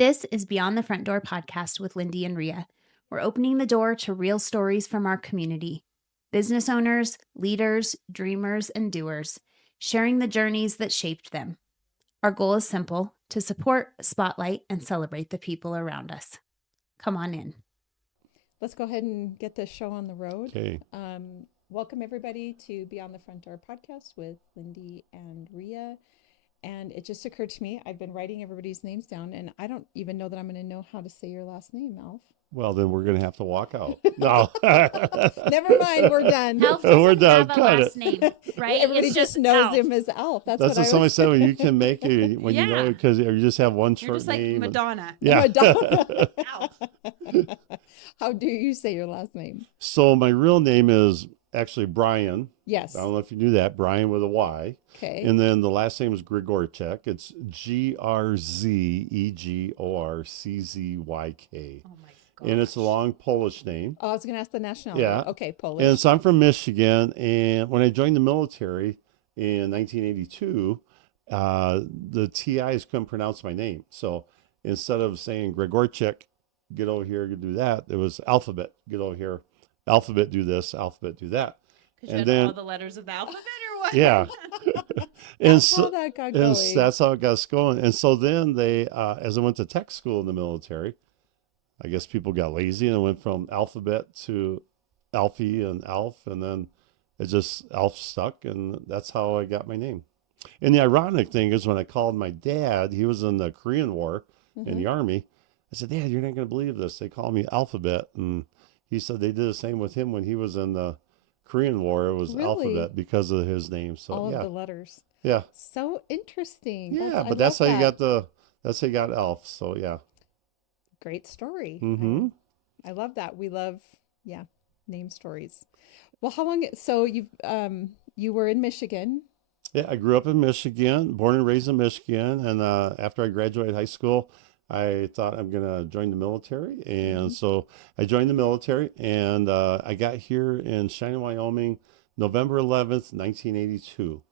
This is Beyond the Front Door podcast with Lindy and Rhea. We're opening the door to real stories from our community. Business owners, leaders, dreamers, and doers, sharing the journeys that shaped them. Our goal is simple: to support, spotlight, and celebrate the people around us. Come on in. Let's go ahead and get this show on the road. Okay. Welcome everybody to Beyond the Front Door podcast with Lindy and Rhea. And it just occurred to me, I've been writing everybody's names down, and I don't even know that I'm going to know how to say your last name, Alf. Well, then we're going to have to walk out. No. Never mind, we're done. Alf We're doesn't done. have a Cut last it. name, right? Everybody It's just knows Alf. him as Alf. That's what I somebody was said when you can make it, when you know Yeah. it, because you just have one You're short just like name. Madonna. Yeah. Madonna. Alf. How do you say your last name? So my real name is actually Bryan. Yes. I don't know if you knew that. Bryan with a Y. Okay. And then the last name is Grzegorczyk. It's Grzegorczyk. Oh my gosh. And it's a long Polish name. Oh, I was going to ask the nationality. Yeah. Okay, Polish. And so I'm from Michigan. And when I joined the military in 1982, the TIs couldn't pronounce my name. So instead of saying Grzegorczyk, get over here, do that, it was alphabet, get over here, alphabet, do this, alphabet, do that. Because you And had then, all the letters of the alphabet or what? yeah. And That's so, how that got and going. that's how it got us going. And so then they, as I went to tech school in the military, I guess people got lazy and it went from alphabet to Alfie and Alf. And then it just, Alf stuck. And that's how I got my name. And the ironic thing is when I called my dad, he was in the Korean War in the Army. I said, Dad, you're not going to believe this. They call me Alphabet. And he said they did the same with him when he was in the Korean War. It was Really? Alphabet because of his name. So All yeah. of the letters. Yeah. So interesting. Yeah, I but that's how love you that. got that's how you got Alf. So yeah. Great story. Mm-hmm. I love that. We love, name stories. Well, how long? So you were in Michigan. Yeah, I grew up in Michigan, born and raised in Michigan. And after I graduated high school, I thought I'm going to join the military. And so I joined the military and I got here in Cheyenne, Wyoming, November 11th, 1982.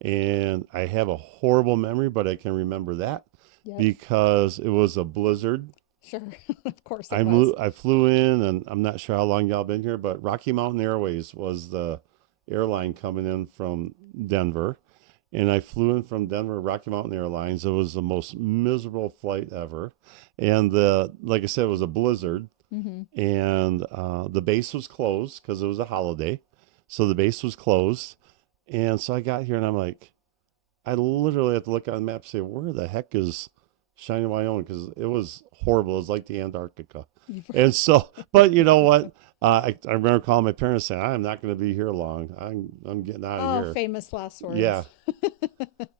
And I have a horrible memory, but I can remember that Yes. because it was a blizzard. Sure. Of course it I was. flew in, and I'm not sure how long y'all been here, but Rocky Mountain Airways was the airline coming in from Denver. And I flew in from Denver, Rocky Mountain Airlines. It was the most miserable flight ever. And like I said, it was a blizzard. Mm-hmm. And the base was closed because it was a holiday. So the base was closed. And so I got here and I'm like, I literally have to look on the map and say, where the heck is Cheyenne, Wyoming? Because it was horrible. It was like the Antarctica. And so, but you know what? I remember calling my parents saying, I am not going to be here long. I'm getting out of Oh, here. famous last words. Yeah.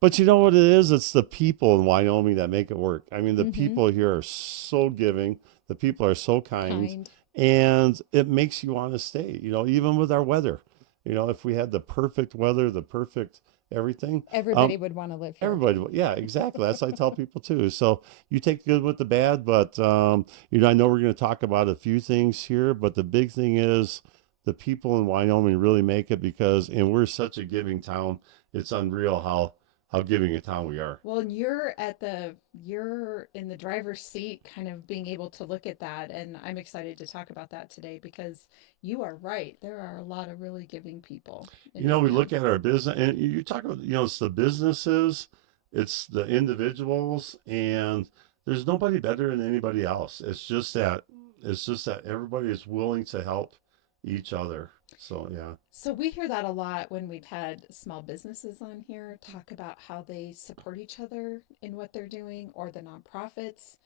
But you know what it is? It's the people in Wyoming that make it work. I mean, the people here are so giving. The people are so kind. And it makes you want to stay, even with our weather. If we had the perfect weather, the perfect everything, Everybody would want to live here. everybody, yeah, exactly. That's what I tell people too. So you take the good with the bad, but I know we're going to talk about a few things here, but the big thing is the people in Wyoming really make it and we're such a giving town. It's unreal how giving a town we are. Well, you're in the driver's seat, kind of being able to look at that. And I'm excited to talk about that today because you are right. There are a lot of really giving people. We look at our business and you talk about, it's the businesses, it's the individuals, and there's nobody better than anybody else. It's just that everybody is willing to help each other. So, yeah. So we hear that a lot when we've had small businesses on here talk about how they support each other in what they're doing, or the nonprofits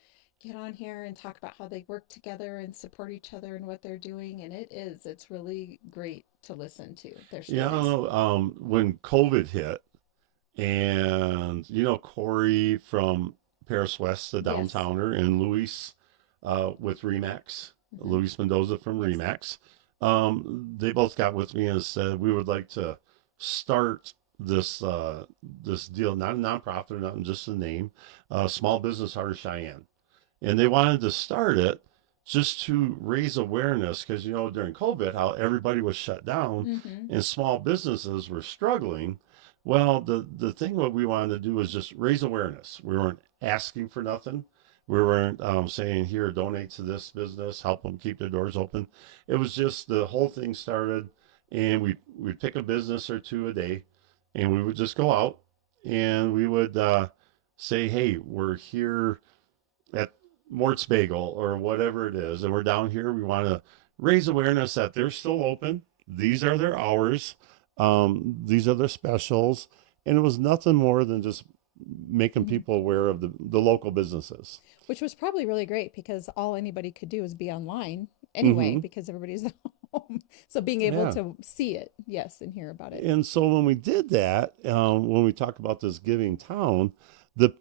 get on here and talk about how they work together and support each other in what they're doing. And it's really great to listen to their stories. Yeah, I don't know. When COVID hit, and Corey from Paris West, the downtowner, and Luis with Remax, Luis Mendoza from Remax, they both got with me and said we would like to start this deal, not a nonprofit or nothing, just a name, Small Business Heart of Cheyenne, and they wanted to start it just to raise awareness because during COVID how everybody was shut down and small businesses were struggling. Well, the thing what we wanted to do was just raise awareness. We weren't asking for nothing. We weren't saying, here, donate to this business, help them keep their doors open. It was just the whole thing started, and we'd pick a business or two a day, and we would just go out and we would say, hey, we're here at Mort's Bagel or whatever it is, and we're down here. We want to raise awareness that they're still open. These are their hours. These are their specials. And it was nothing more than just making people aware of the local businesses. Which was probably really great because all anybody could do is be online anyway, Mm-hmm. because everybody's at home. So being able Yeah. to see it, yes, and hear about it. And so when we did that, when we talk about this giving town, the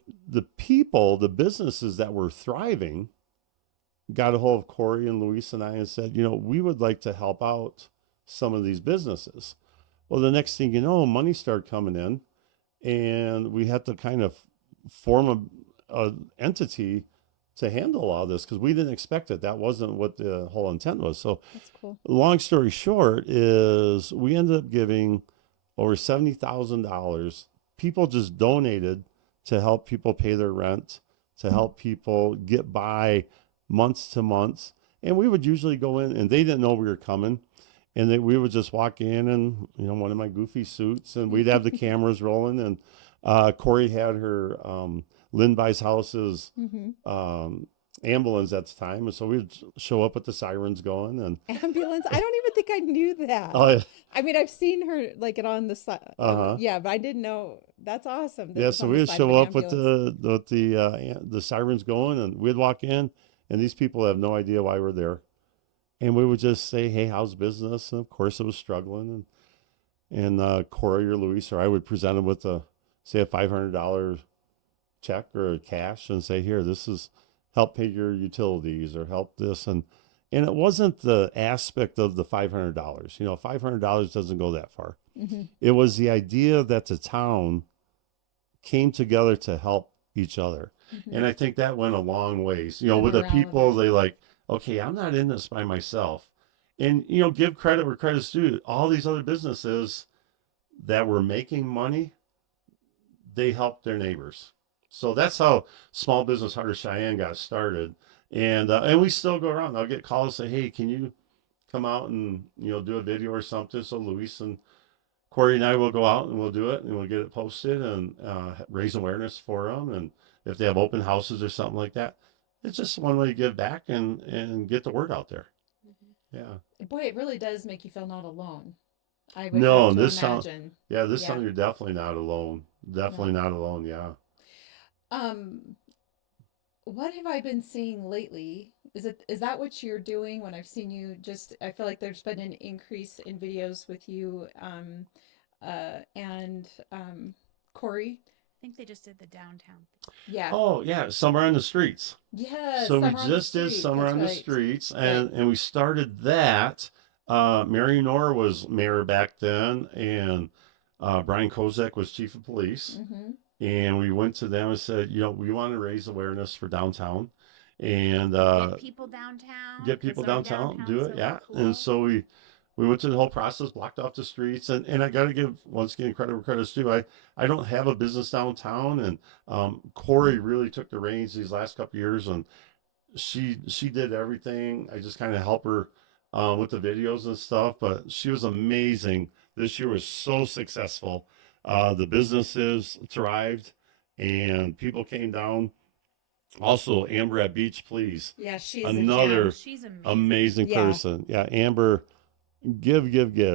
people, the businesses that were thriving, got a hold of Corey and Luis and I and said, we would like to help out some of these businesses. Well, the next thing you know, money started coming in, and we had to kind of form a entity to handle all this because we didn't expect it. That wasn't what the whole intent was. So That's cool. long story short is we ended up giving over $70,000. People just donated to help people pay their rent, to help people get by months to months. And we would usually go in, and they didn't know we were coming. And then we would just walk in and, one of my goofy suits, and we'd have the cameras rolling. And Corey had her Lindby's house's ambulance at the time. And so we'd show up with the sirens going. And Ambulance? I don't even think I knew that. oh, yeah. I mean, I've seen her like it on the side. Yeah, but I didn't know. That's awesome. Yeah, so we would show up with the sirens going, and we'd walk in, and these people have no idea why we're there. And we would just say, hey, how's business? And of course it was struggling. And Corey or Luis or I would present them with a $500 check or cash and say, here, this is help pay your utilities or help this. And it wasn't the aspect of the $500. $500 doesn't go that far. Mm-hmm. It was the idea that the town came together to help each other. Mm-hmm. And I think that went a long ways. With the people, they like, okay, I'm not in this by myself. And, give credit where credit's due. All these other businesses that were making money, they helped their neighbors. So that's how Small Business Heart of Cheyenne got started. And we still go around. I'll get calls and say, hey, can you come out and, do a video or something? So Luis and Corey and I will go out and we'll do it, and we'll get it posted and raise awareness for them. And if they have open houses or something like that, it's just one way to give back and get the word out there. Mm-hmm. Yeah. Boy, it really does make you feel not alone. I would No, have to this imagine. this time you're definitely not alone. Definitely not alone. Yeah. What have I been seeing lately? Is that what you're doing when I've seen you I feel like there's been an increase in videos with you and Corey. I think they just did the downtown. Yeah. Oh, yeah. Summer on the Streets. Yes. So we just did Summer on the Streets, and we started that. Mary Nor was mayor back then, and Bryan was chief of police. Mm-hmm. And we went to them and said, we want to raise awareness for downtown and get people downtown, do it. So yeah. cool. And so we went through the whole process, blocked off the streets, and I got to give once again credit where credit's due. I don't have a business downtown, and Corey really took the reins these last couple of years, and she did everything. I just kind of help her with the videos and stuff, but she was amazing. This year was so successful. The businesses thrived, and people came down. Also, Amber at Beach Please. Yeah, she's another she's amazing person. Yeah, Amber, give.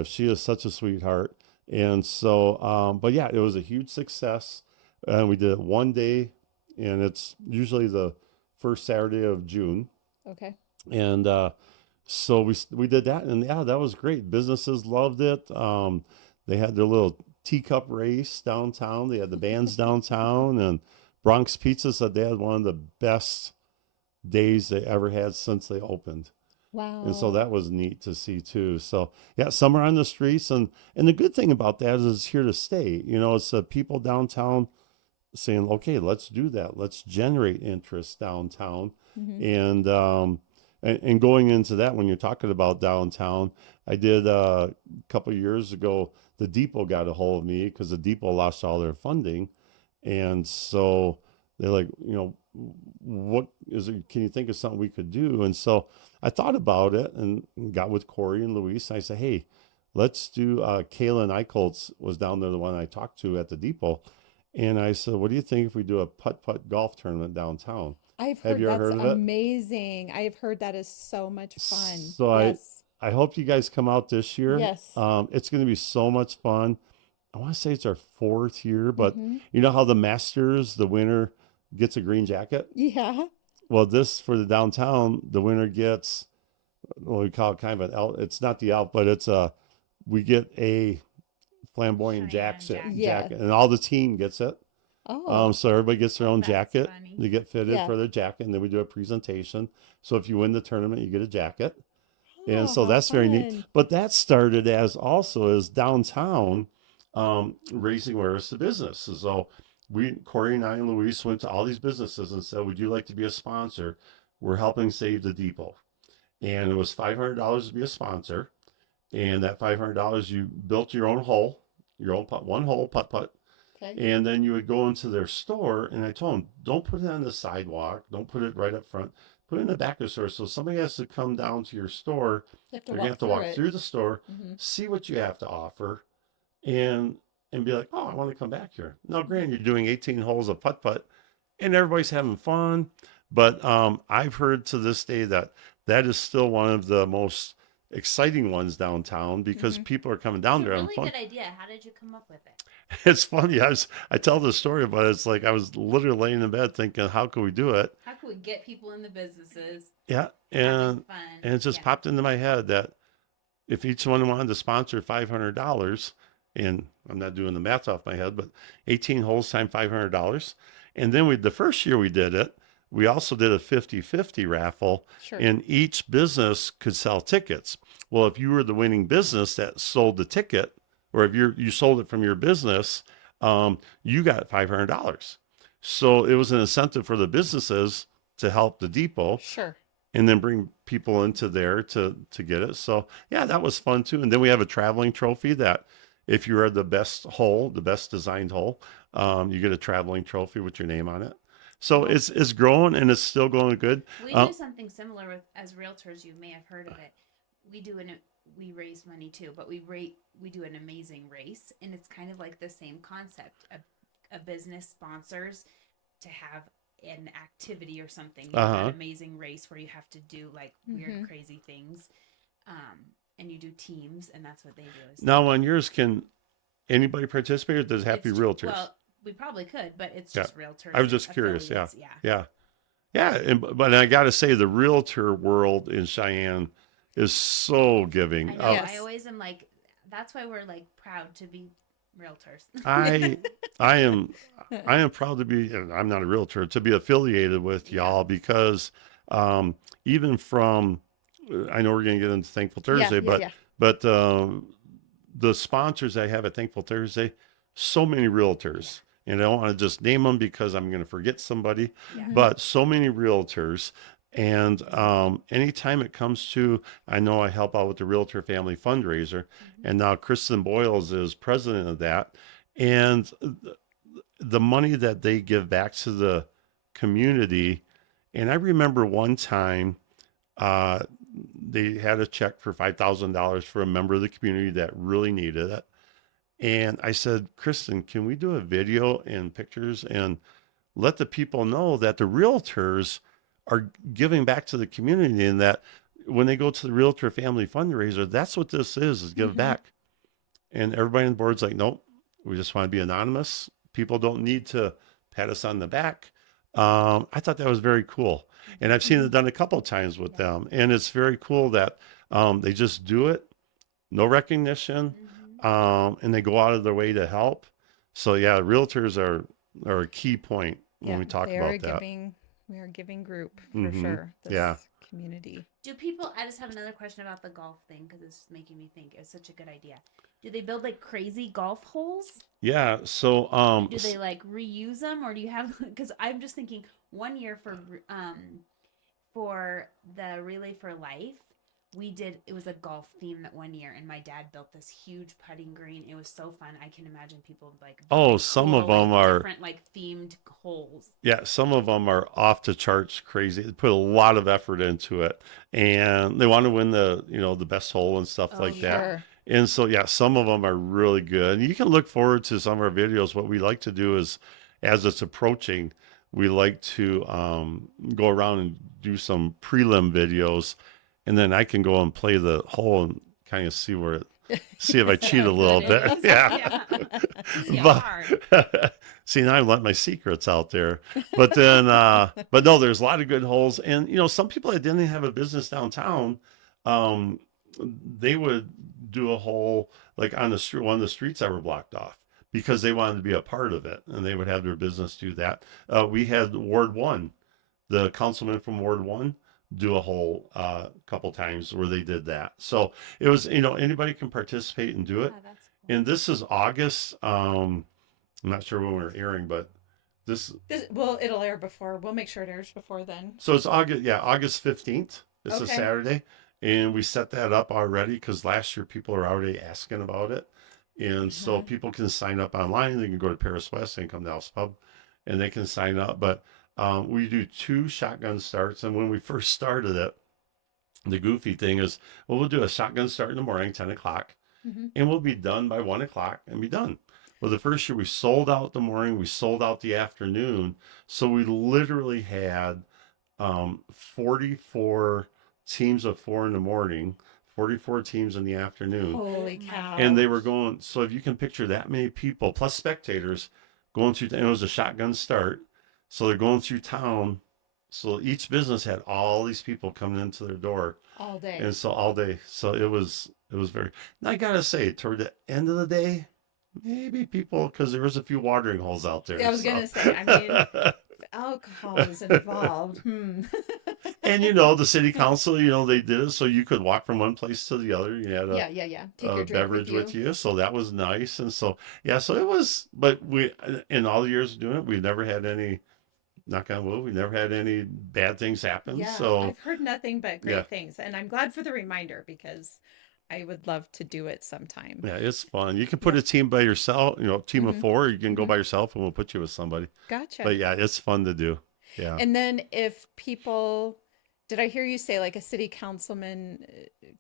She is such a sweetheart. And so, but yeah, it was a huge success. And we did it one day, and it's usually the first Saturday of June. Okay. And so we did that, and yeah, that was great. Businesses loved it. They had their little teacup race downtown. They had the bands downtown, and Bronx Pizza said they had one of the best days they ever had since they opened. Wow. And so that was neat to see too. So yeah, Summer on the Streets, and the good thing about that is it's here to stay. It's the people downtown saying, okay, let's do that. Let's generate interest downtown. Mm-hmm. And going into that, when you're talking about downtown, I did a couple of years ago, the Depot got a hold of me because the Depot lost all their funding. And so They're like, what is it? Can you think of something we could do? And so I thought about it and got with Corey and Luis. And I said, hey, let's do, Kayla Eicholtz was down there, the one I talked to at the depot. And I said, what do you think if we do a putt-putt golf tournament downtown? I've Have heard you ever that's heard of it? amazing. I've heard that is so much fun. So Yes. I hope you guys come out this year. Yes. It's going to be so much fun. I want to say it's our fourth year, but Mm-hmm. you know how the Masters, the winner gets a green jacket? Yeah. Well, this for the downtown, the winner gets, well, we call it kind of an elf. It's not the elf, but we get a flamboyant Cheyenne jacket, Yeah. and all the team gets it. Oh. So everybody gets their Oh, own that's jacket. funny. They get fitted Yeah. for their jacket, and then we do a presentation. So if you win the tournament, you get a jacket. And Oh, so how that's very neat. fun. But that started as downtown, raising awareness to business. And so Corey and I and Luis went to all these businesses and said, would you like to be a sponsor? We're helping save the depot. And it was $500 to be a sponsor. And that $500, you built your own hole, your own putt, one hole, putt putt. Okay. And then you would go into their store. And I told them, don't put it on the sidewalk. Don't put it right up front. Put it in the back of the store. So somebody has to come down to your store. You have to They're going to walk have to through walk it. through the store, Mm-hmm. see what you have to offer, and be like, oh, I want to come back here. Now, granted, you're doing 18 holes of putt putt, and everybody's having fun. But I've heard to this day that is still one of the most exciting ones downtown because Mm-hmm. people are coming It's down a there having really fun. good idea. How did you come up with it? It's funny. I tell the story, but it's like I was literally laying in bed thinking, how can we do it? How can we get people in the businesses Yeah, having fun? and it just Yeah. popped into my head that if each one wanted to sponsor $500, and I'm not doing the math off my head, but 18 holes times $500. And then the first year we did it, we also did a 50-50 raffle, Sure. and each business could sell tickets. Well, if you were the winning business that sold the ticket, or if you sold it from your business, you got $500. So it was an incentive for the businesses to help the depot Sure. and then bring people into there to get it. So yeah, that was fun too. And then we have a traveling trophy that if you are the best hole, the best designed hole, you get a traveling trophy with your name on it. So Wow. it's growing and it's still going good. We do something similar with as realtors. You may have heard of it. We raise money too, but we do an amazing race, and it's kind of like the same concept. A business sponsors to have an activity or something, Uh-huh. an amazing race where you have to do like weird, Mhm. crazy things, and you do teams, and that's what they do. Now on yours, can anybody participate or does it have to It's be realtors? Well, we probably could, but it's Yeah. just realtors. I was and just curious. Yeah. affiliates, yeah. Yeah. Yeah. But I got to say, the realtor world in Cheyenne is so giving. I know. Yes. I always am like, that's why we're like proud to be realtors. I am proud to be, and I'm not a realtor, to be affiliated with y'all because even from, I know we're going to get into Thankful Thursday, Yeah. but the sponsors I have at Thankful Thursday, so many realtors. And I don't want to just name them because I'm going to forget somebody, Yeah. but so many realtors. And anytime it comes to, I know I help out with the Realtor Family Fundraiser, and now Kristen Boyles is president of that. And the money that they give back to the community. And I remember one time they had a check for $5,000 for a member of the community that really needed it. And I said, Kristen, can we do a video and pictures and let the people know that the realtors are giving back to the community and that when they go to the Realtor Family Fundraiser, that's what this is give Mhm. back. And everybody on the board's like, nope, we just want to be anonymous. People don't need to pat us on the back. I thought that was very cool. And I've seen it done a couple of times with them. And it's very cool that they just do it, no recognition, and they go out of their way to help. So yeah, realtors are a key point when we talk about that. We are a giving group for Mhm. sure. This Yeah. community. Do people, I just have another question about the golf thing because it's making me think it's such a good idea. Do they build like crazy golf holes? Yeah. So Do they like reuse them, or do you have, because I'm just thinking one year for the Relay for Life, it was a golf theme that one year, and my dad built this huge putting green. It was so fun. I can imagine people like Oh, building some cool, of them like are, different like themed holes. yeah, some of them are off the charts crazy. They put a lot of effort into it, and they want to win the, the best hole and stuff Oh like that. yeah. Sure. And so, yeah, some of them are really good. And you can look forward to some of our videos. What we like to do is, as it's approaching, we like to go around and do some prelim videos, and then I can go and play the hole and kind of see if I See cheat how a good little it bit. is. Yeah. Yeah. See how But hard. see, now I let my secrets out there. But then, but no, there's a lot of good holes. And, some people that didn't have a business downtown, um, they would do a hole like on the street, one of the streets that were blocked off because they wanted to be a part of it and they would have their business do that. We had Ward 1, the councilman from Ward 1 do a whole couple times where they did that. So it was, anybody can participate and do it. Yeah, that's cool. And this is August. I'm not sure when we're airing, but this, Well, it'll air before. We'll make sure it airs before then. so it's August, yeah, August 15th. It's a Okay. Saturday. And we set that up already because last year people are already asking about it. And so Uh-huh. people can sign up online. They can go to Paris West and come to House Pub and they can sign up. But we do 2 shotgun starts. And when we first started it, the goofy thing is, well, we'll do a shotgun start in the morning, 10 o'clock, Mm-hmm. and we'll be done by 1 o'clock and be done. Well, the first year we sold out the morning, we sold out the afternoon. So we literally had 44 teams of 4 in the morning, 44 teams in the afternoon. Holy Oh my cow. And they gosh. were going, so if you can picture that many people plus spectators going through, and it was a shotgun start. So they're going through town. So each business had all these people coming into their door. All day. And so all day. So it was very, and I gotta say, toward the end of the day, maybe people, because there was a few watering holes out there. Yeah, I was gonna say, I mean, alcohol is involved. And the city council, they did it so you could walk from one place to the other. You had Yeah. Take a your drink beverage with with you. you, so that was nice. And so yeah, so it was. But we, in all the years of doing it, we've never had any. Knock on wood, we never had any bad things happen. Yeah, So I've heard nothing but yeah, great things, and I'm glad for the reminder because I would love to do it sometime. yeah, it's fun. You can put Yeah. a team by yourself, team of Mm-hmm. 4. You can go Mm-hmm. by yourself, and we'll put you with somebody. Gotcha. But yeah, it's fun to do. Yeah. And then if people, did I hear you say like a city councilman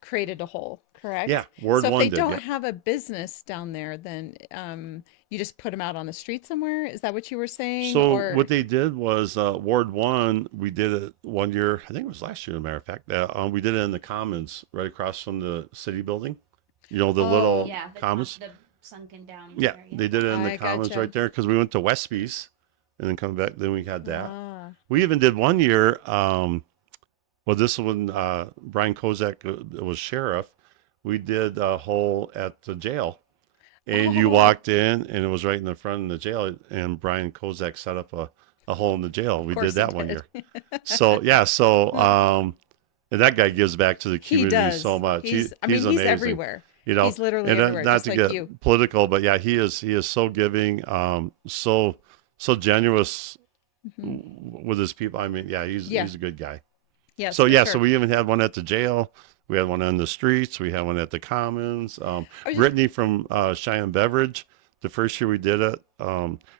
created a hole, Yeah, correct? Ward So if they 1 did. don't Yeah. have a business down there, then you just put them out on the street somewhere? Is that what you were saying? So Or what they did was Ward 1. We did it one year. I think it was last year, as a matter of fact. We did it in the Commons, right across from the city building. The oh, little Yeah, Commons. the sunken down Yeah, area. they did it in the I Commons gotcha. right there because we went to Westby's and then come back. Then we had that. Ah, We even did one year. Well, this one, Bryan Kozak was sheriff. We did a hole at the jail, and you oh, walked in, and it was right in the front of the jail. And Bryan Kozak set up a hole in the jail. of We did course he that one did. year. So yeah, so and that guy gives back to the He community so does. much. I mean, He's he's amazing. everywhere. You know, He's literally and everywhere, not just to like get you. political, but yeah, he is so giving, so generous Hmm. with his people. I mean, yeah, Yeah, he's a good guy. yes, So for yeah, so sure. we even had one at the jail. We had one on the streets. We had one at the Commons. I was just, Brittany from Cheyenne Beverage, the first year we did it,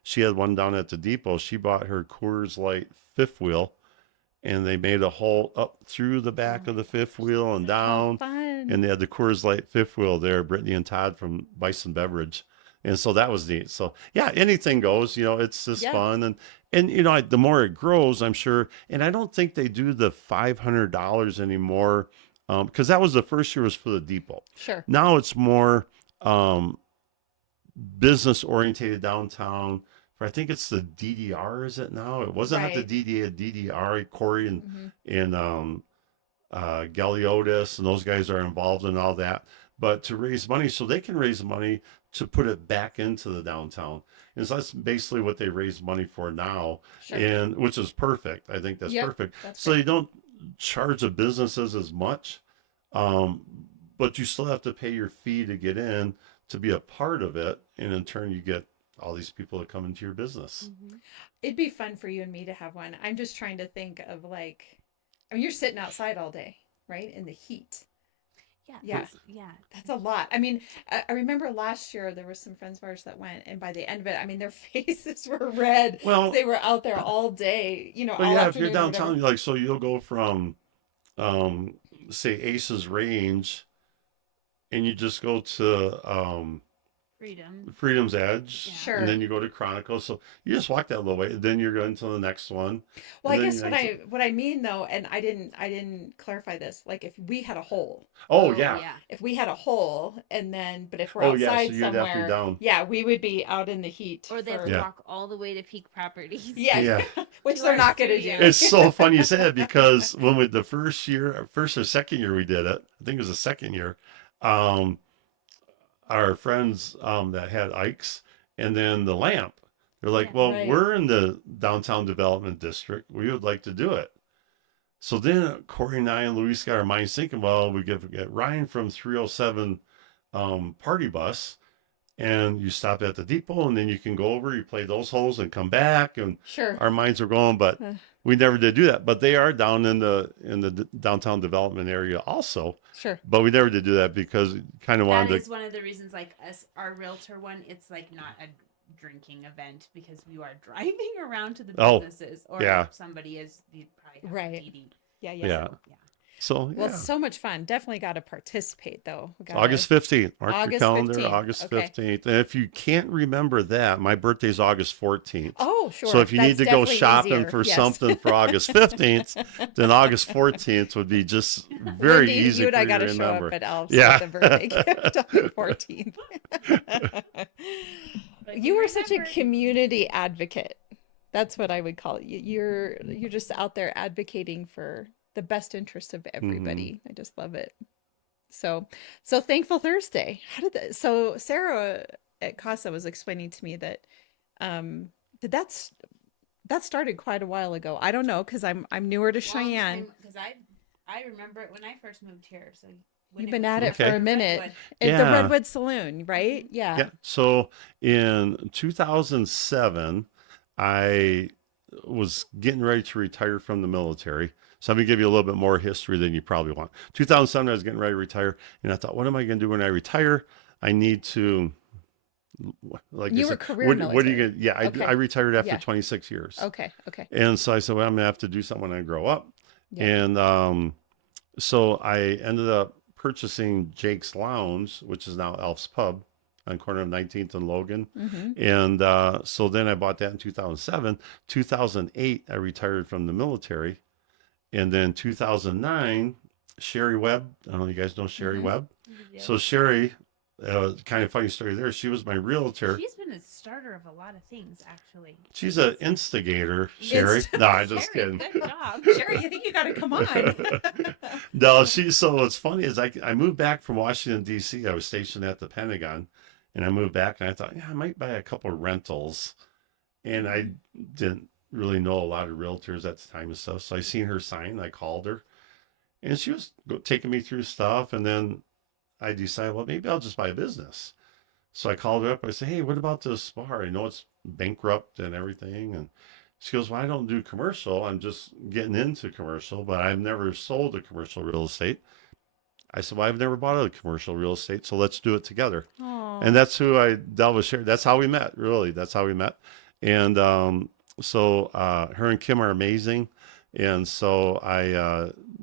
she had one down at the depot. She bought her Coors Light fifth wheel, and they made a hole up through the Oh back my of the fifth gosh, wheel that's and so cool. how down, fun. and they had the Coors Light fifth wheel there. Brittany and Todd from Bison Beverage, and so that was neat. So yeah, anything goes. It's just Yeah, fun, and the more it grows, I'm sure. And I don't think they do the $500 anymore, because that was the first year was for the depot. sure. Now it's more um, business orientated downtown. For I think it's the DDR. Is it now? It wasn't at the Right. DDA. DDR. Corey and Hmm. and Galiotis and those guys are involved in all that. But to raise money, so they can raise money to put it back into the downtown. And so that's basically what they raise money for now, Sure. and which is perfect. I think that's Yep, perfect. that's So great. you don't charge the businesses as much, um, but you still have to pay your fee to get in to be a part of it, and in turn you get all these people that come into your business. Hmm. It'd be fun for you and me to have one. I'm just trying to think of like, I mean, you're sitting outside all day, right? In the heat. Yeah. That's a lot. I mean, I remember last year there were some friends of ours that went, and by the end of it, I mean, their faces were red. Well, They were out there all day, but all yeah, if you're afternoon or whatever. downtown, like, so you'll go from, um, say Ace's Range, and you just go to Freedom's Edge, and Sure. then you go to Chronicles. So you just walk that little way, then you're going to the next one, Well, I and then guess what I mean though, and I didn't clarify this. Like if we had a hole, oh yeah, if we had a hole, and then but if we're oh yeah, so outside you'd have to be somewhere, down. yeah, we would be out in the heat. Or they have for, to Yeah. walk all the way to Peak Properties. yeah, Yeah. which To they're our not going to do. studio. It's so funny you say that because when we the first or second year we did it, I think it was the second year, um, our friends that had Ike's and then the lamp, they're like, Yeah, well, right. we're in the downtown development district. We would like to do it. So then Corey and I and Luis got our minds thinking, well, we get Ryan from 307 Party Bus, and you stop at the depot, and then you can go over, you play those holes and come back. And Sure. our minds are going, but we never did do that. But they are down in the downtown development area also. Sure. But we never did do that because kind of That wanted is to. one of the reasons, like our realtor one, it's like not a drinking event because you are driving around to the Oh, businesses, or yeah. if somebody is, you probably have Right. DD. Yeah. Yeah. So Well, yeah, so much fun. Definitely got to participate though. August 15th. Mark your August calendar. 15th. August Okay. 15th. And if you can't remember that, my birthday's August 14th. Oh, sure. So if you need That's to go definitely shopping easier. for Yes. something for August 15th, then August 14th would be just very Lindy, easy you and for I you got to to show remember. up at Elf's Yeah. with a birthday gift on the 14th. You are such a community advocate. That's what I would call it. You're just out there advocating for the best interest of everybody. I just love it. So Thankful Thursday. How did that? So Sarah at Casa was explaining to me that that started quite a while ago. I don't know because I'm newer to Cheyenne. Because I remember it when I first moved here. So You've been at it Okay. for a minute. Redwood. At the Yeah. Redwood Saloon, right? Yeah. Yeah. So in 2007, I was getting ready to retire from the military. So I'm going to give you a little bit more history than you probably want. 2007, I was getting ready to retire. And I thought, what am I going to do when I retire? I need to, like You I were said, career what are you military. going to, yeah, Okay. I retired after Yeah. 26 years. Okay. And so I said, well, I'm going to have to do something when I grow up. Yeah. And so I ended up purchasing Jake's Lounge, which is now Elf's Pub on corner of 19th and Logan. Mm-hmm. And so then I bought that in 2007. 2008, I retired from the military. And then 2009, Sherry Webb, I don't know if you guys know Sherry Mhm. Webb. Yeah. So Sherry, kind of funny story there. She was my realtor. She's been a starter of a lot of things, actually. She's an instigator, Sherry. No, I'm just Sherry, kidding. Good job. Sherry, I think you got to come on. No, so what's funny is I moved back from Washington, D.C. I was stationed at the Pentagon, and I moved back and I thought, yeah, I might buy a couple of rentals. And I didn't really know a lot of realtors at the time and stuff. So I seen her sign, I called her, and she was taking me through stuff. And then I decided, well, maybe I'll just buy a business. So I called her up. I said, hey, what about this bar? I know it's bankrupt and everything. And she goes, well, I don't do commercial. I'm just getting into commercial, but I've never sold a commercial real estate. I said, well, I've never bought a commercial real estate, so let's do it together. Aww. And that's who I dealt with. Sherry. That's how we met, really. That's how we met. And so her and Kim are amazing. And so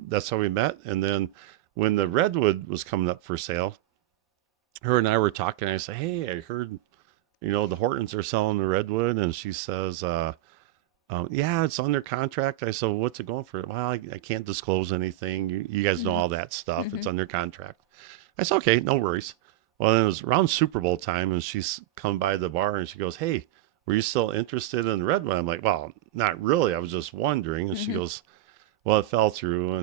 that's how we met. And then when the Redwood was coming up for sale, her and I were talking. I said, hey, I heard, the Hortons are selling the Redwood. And she says, yeah, it's under contract. I said, well, what's it going for? Well, I can't disclose anything. You guys know all that stuff. It's under contract. I said, okay, no worries. Well, then it was around Super Bowl time, and she's come by the bar, and she goes, hey, were you still interested in the Redwood? I'm like, well, not really. I was just wondering. And she goes, well, it fell through.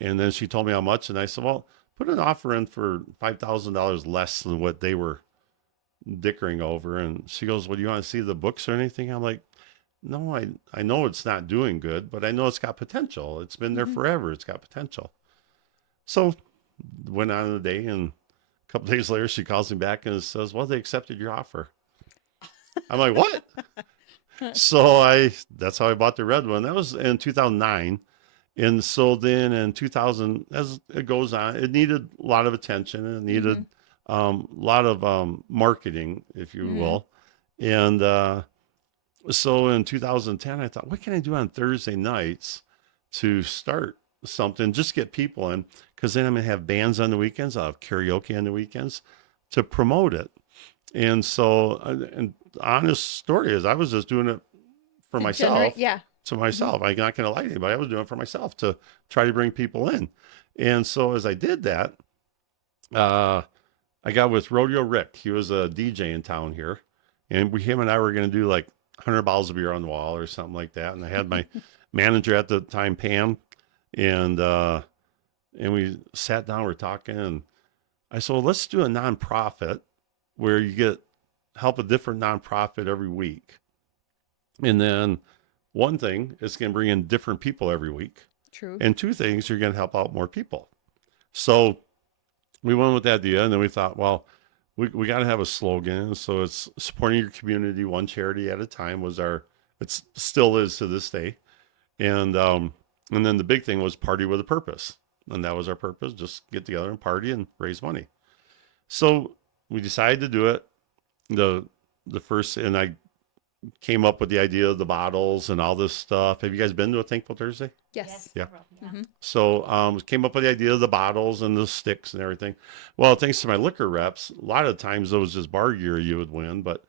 And then she told me how much. And I said, well, put an offer in for $5,000 less than what they were dickering over. And she goes, well, do you want to see the books or anything? I'm like, no, I know it's not doing good, but I know it's got potential. It's been there forever. It's got potential. So went on the day, and a couple days later, she calls me back and says, well, they accepted your offer. I'm like, what? So that's how I bought the red one. That was in 2009. And so then in 2000, as it goes on, it needed a lot of attention and it needed a lot of marketing, if you will. And so in 2010, I thought, what can I do on Thursday nights to start something, just get people in? Because then I'm going to have bands on the weekends, I'll have karaoke on the weekends to promote it. And so, and the honest story is, I was just doing it for To generate, myself, yeah. to myself. I'm not going to lie to anybody. I was doing it for myself to try to bring people in. And so as I did that, I got with Rodeo Rick. He was a DJ in town here, and him and I were going to do like 100 bottles of beer on the wall or something like that. And I had my manager at the time, Pam, and we sat down, we're talking, and I said, well, let's do a nonprofit where you get help a different nonprofit every week. And then one thing is going to bring in different people every week. True. And two things, you're going to help out more people. So we went with that idea, and then we thought, well, we got to have a slogan. So it's supporting your community one charity at a time was it still is to this day. And then the big thing was party with a purpose. And that was our purpose, just get together and party and raise money. So we decided to do it. The first, and I came up with the idea of the bottles and all this stuff. Have you guys been to a Thankful Thursday? Yes. Yeah. Mm-hmm. So came up with the idea of the bottles and the sticks and everything. Well, thanks to my liquor reps, a lot of times it was just bar gear you would win. But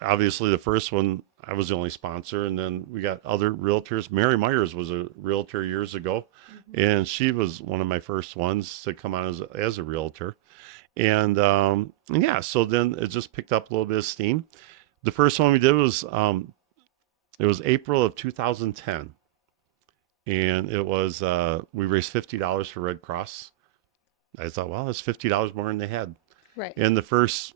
obviously the first one, I was the only sponsor. And then we got other realtors. Mary Myers was a realtor years ago. And she was one of my first ones to come on as a realtor. And yeah, so then it just picked up a little bit of steam. The first one we did was it was April of 2010, and it was we raised $50 for Red Cross. I thought, well, that's $50 more than they had. Right. And the first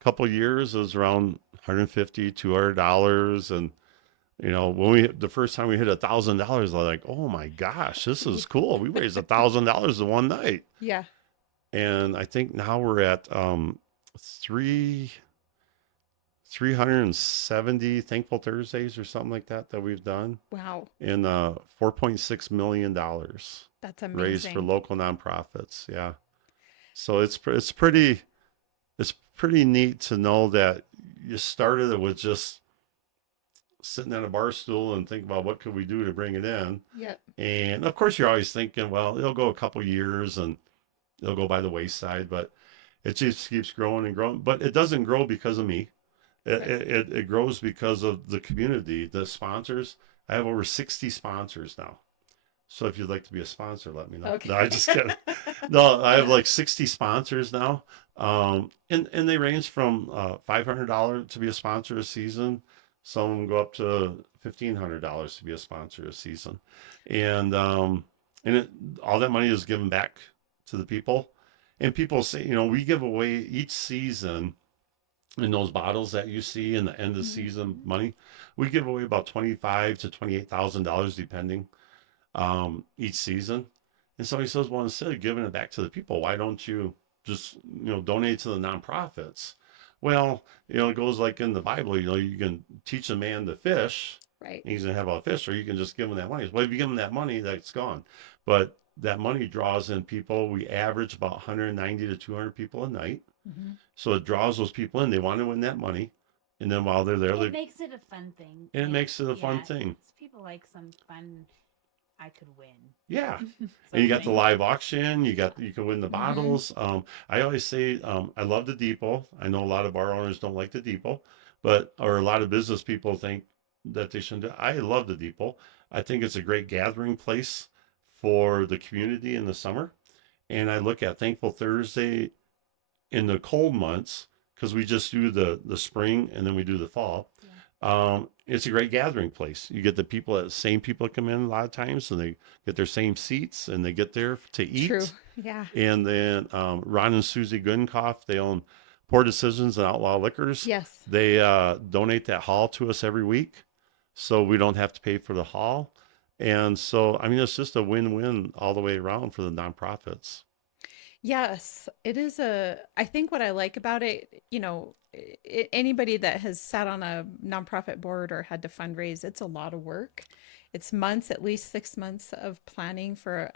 couple of years it was around $150, $200, and when the first time we hit $1,000, I was like, oh my gosh, this is cool. We raised $1,000 in one night. Yeah. And I think now we're at 370 Thankful Thursdays or something like that we've done. Wow. And $4.6 million That's amazing. raised for local nonprofits. Yeah. So it's pretty neat to know that you started it with just sitting on a bar stool and think about what could we do to bring it in. Yep. And of course you're always thinking, well, it'll go a couple years and it'll go by the wayside, but it just keeps growing and growing. But it doesn't grow because of me. It grows because of the community, the sponsors. I have over 60 sponsors now. So if you'd like to be a sponsor, let me know. Okay. No, I just kidding. No, I have like 60 sponsors now. And they range from $500 to be a sponsor a season. Some of them go up to $1,500 to be a sponsor a season. And all that money is given back to the people. And people say, we give away each season in those bottles that you see in the end of season money, we give away about $25,000 to $28,000 depending each season. And somebody says, well, instead of giving it back to the people, why don't you just donate to the nonprofits? Well, it goes like in the Bible, you can teach a man to fish, right? And he's gonna have a fish, or you can just give him that money. Well, if you give him that money, that's gone. But that money draws in people. We average about 190 to 200 people a night. Mm-hmm. So it draws those people in. They want to win that money. And then while they're there, it makes it a fun thing. And it makes it a fun thing. People like some fun, I could win. Yeah. And you got the live auction. You can win the bottles. I always say, I love the depot. I know a lot of bar owners don't like the depot, or a lot of business people think that they shouldn't do. I love the depot. I think it's a great gathering place for the community in the summer. And I look at Thankful Thursday in the cold months, because we just do the spring and then we do the fall. Yeah. It's a great gathering place. You get the same people come in a lot of times, and they get their same seats and they get there to eat. True. Yeah. And then Ron and Susie Goodenkoff, they own Poor Decisions and Outlaw Liquors. Yes. They donate that hall to us every week, so we don't have to pay for the hall. And so, it's just a win-win all the way around for the nonprofits. Yes, it is I think what I like about it, anybody that has sat on a nonprofit board or had to fundraise, it's a lot of work. It's months, at least 6 months of planning for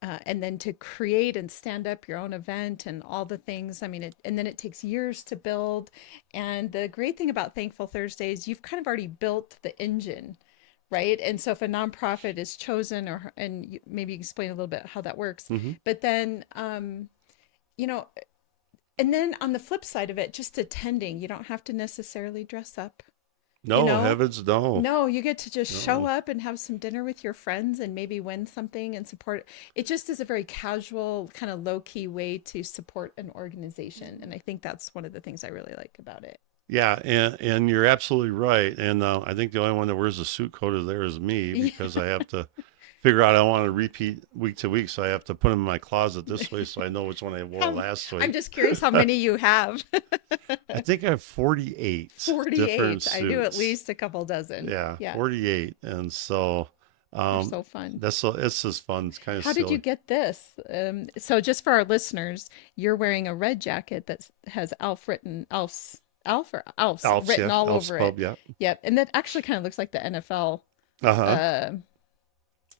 and then to create and stand up your own event and all the things. I mean, and then it takes years to build. And the great thing about Thankful Thursdays, you've kind of already built the engine, right? And so if a nonprofit is chosen, maybe you explain a little bit how that works, Hmm. but then, you know, and then on the flip side of it, just attending, you don't have to necessarily dress up, you No, know? heavens, no, No, you get to just show no. up and have some dinner with your friends and maybe win something and support. It just is a very casual, kind of low key way to support an organization. And I think that's one of the things I really like about it. Yeah, and you're absolutely right. And I think the only one that wears a suit coat is there is me because Yeah. I have to figure out I want to repeat week to week, so I have to put them in my closet this way so I know which one I wore How, last I'm week. just curious how many you have. I think I have 48 different 48. I do at suits. least a couple dozen. Yeah, Yeah, 48. And so they're um so fun. it's just fun. It's kind of How did you silly. get this? So just for our listeners, you're wearing a red jacket that has Alf written, Alf or Alf's Alps, written yeah, all Alps over it. Pub, yeah. Yep. And that actually kind of looks like the NFL Uh-huh. uh,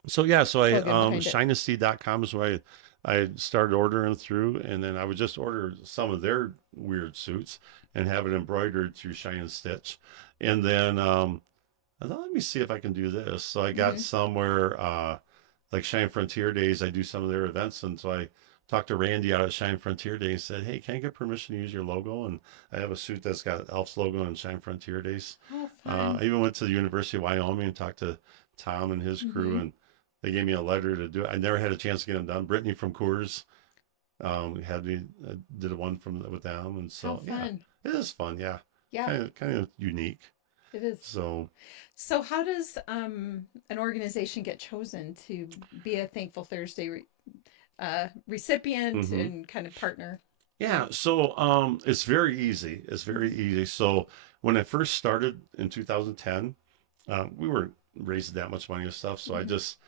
So yeah, so I slogan behind it. shinesty.com is where I started ordering through, and then I would just order some of their weird suits and have it embroidered through Shine and Stitch. And then I thought, let me see if I can do this. So I got Hmm. somewhere like Shine Frontier Days, I do some of their events, and so I talked to Randy out at Shine Frontier Days and said, "Hey, can I get permission to use your logo?" And I have a suit that's got Elf's logo and Shine Frontier Days. Oh, fun. I even went to the University of Wyoming and talked to Tom and his crew, Hmm. and they gave me a letter to do it. I never had a chance to get them done. Brittany from Coors had me did a one from with them, and How so yeah, fun. it is fun. Yeah, Yeah, kind of unique. it is. So So how does an organization get chosen to be a Thankful Thursday recipient hmm and kind of partner? yeah, so it's very easy. It's very easy. So when I first started in 2010, we weren't raising that much money and stuff, so I Hmm. just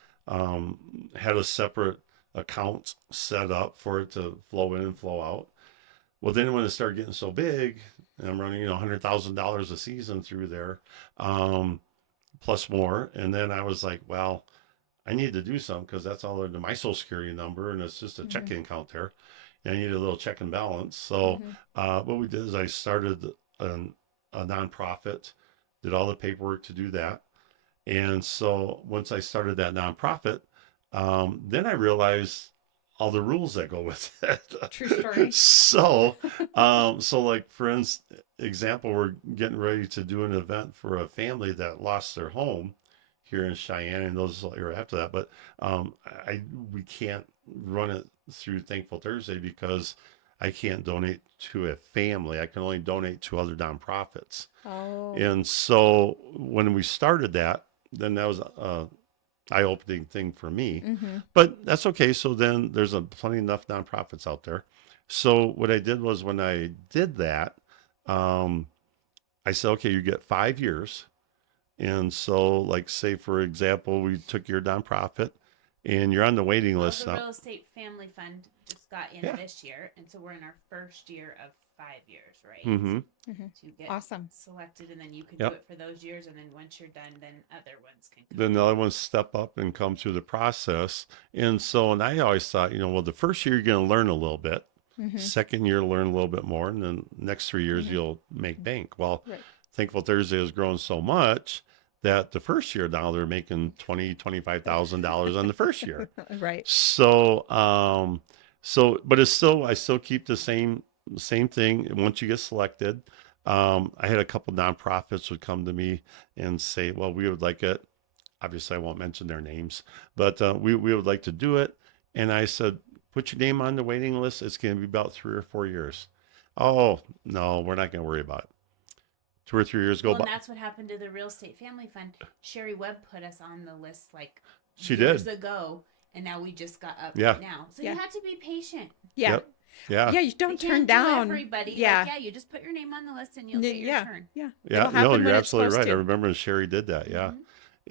had a separate account set up for it to flow in and flow out. Well, then when it started getting so big, and I'm running, $100,000 a season through there, um, plus more, and then I was like, well, I need to do something because that's all under my social security number, and it's just a Hmm. checking account there, and I need a little check and balance. So Hmm. what we did is I started a nonprofit, did all the paperwork to do that, and so once I started that nonprofit, then I realized all the rules that go with True it. story. So like for example, we're getting ready to do an event for a family that lost their home here in Cheyenne, and those are after that. But I we can't run it through Thankful Thursday because I can't donate to a family. I can only donate to other nonprofits. Oh. And so when we started that, then that was a eye-opening thing for me. Hmm. But that's okay. So then there's plenty enough nonprofits out there. So what I did was when I did that, um, I said, okay, you get 5 years. And so, like, say for example, we took your nonprofit, and you're on the waiting Well, list the now. real estate family fund just got in Yeah. this year, and so we're in our first year of 5 years, right? Mm-hmm. Hmm. To get Awesome. selected, and then you can do Yep. it for those years, and then once you're done, then other ones can come Then the in. other ones step up and come through the process. And so, and I always thought, well, the first year you're going to learn a little bit. Hmm. Second year, learn a little bit more. And then next 3 years, Hmm. you'll make bank. Well, Right. Thankful Thursday has grown so much that the first year now they're making $25,000 on the first year. Right. So, but it's still, I still keep the same thing. Once you get selected, I had a couple nonprofits would come to me and say, well, we would like it. Obviously, I won't mention their names, but we would like to do it. And I said, put your name on the waiting list. It's going to be about 3 or 4 years. Oh, no, we're not going to worry about it. 2 or 3 years go Well, and by. that's what happened to the real estate family fund. Sherry Webb put us on the list like She years did. ago, and now we just got up Yeah. now. So you Yeah. had to be patient. Yeah. Yep. Yeah. Yeah. You They don't turn can't do down. everybody. Yeah. Like, yeah, you just put your name on the list and you'll get your Yeah. turn. Yeah. Yeah. It'll happen You're when it's absolutely supposed right. I to. remember Sherry did that. Yeah. Mm-hmm.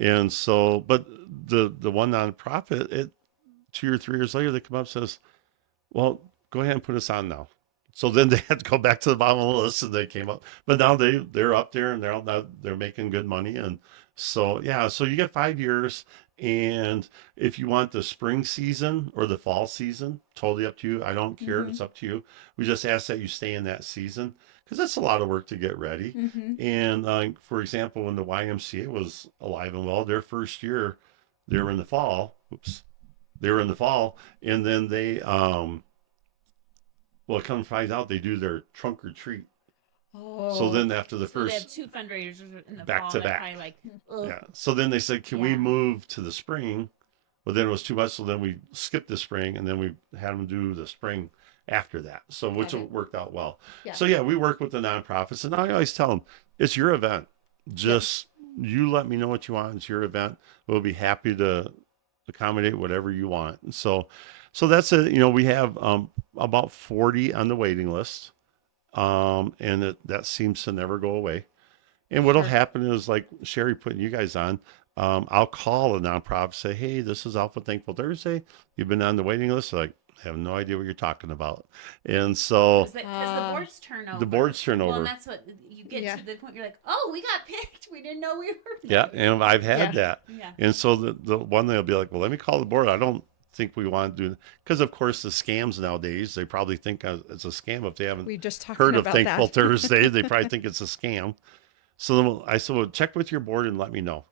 And so, but the one nonprofit, 2 or 3 years later, they come up and says, well, go ahead and put us on now. So then they had to go back to the bottom of the list and they came up, but now they're up there and they're making good money. And so, yeah, so you get 5 years. And if you want the spring season or the fall season, totally up to you. I don't care. Mm-hmm. It's up to you. We just ask that you stay in that season because that's a lot of work to get ready. Mm-hmm. And for example, when the YMCA was alive and well, their first year, they were in the fall. Oops, they were in the fall, and then well, come find out they do their trunk or treat. So Oh. then after the So they have first 2 fundraisers in the back fall. to They're back, probably like, ugh. yeah. So then they said, can we Yeah. move to the spring? But then it was too much, so then we skipped the spring, and then we had them do the spring after that. So which Okay. worked out well. Yeah. So yeah, we work with the nonprofits, and I always tell them it's your event. Just you let me know what you want. It's your event. We'll be happy to accommodate whatever you want. And so that's it. You know, we have about 40 on the waiting list, and that seems to never go away. And what'll Sure. happen is like Sherry putting you guys on. I'll call a nonprofit, say, hey, this is Alpha Thankful Thursday. You've been on the waiting list. They're like, I have no idea what you're talking about. And so Because the boards turn over. the boards turn Well, over. and that's what you get Yeah. to the point you're like, oh, we got picked. We didn't know we were picked. Yeah, and I've had Yeah. that. Yeah. And so the one they'll be like, well, let me call the board. I don't think we want to do, because of course the scams nowadays, they probably think it's a scam if they haven't We just talked heard of about Thankful that. Thursday. They probably think it's a scam. So then I said, well, check with your board and let me know.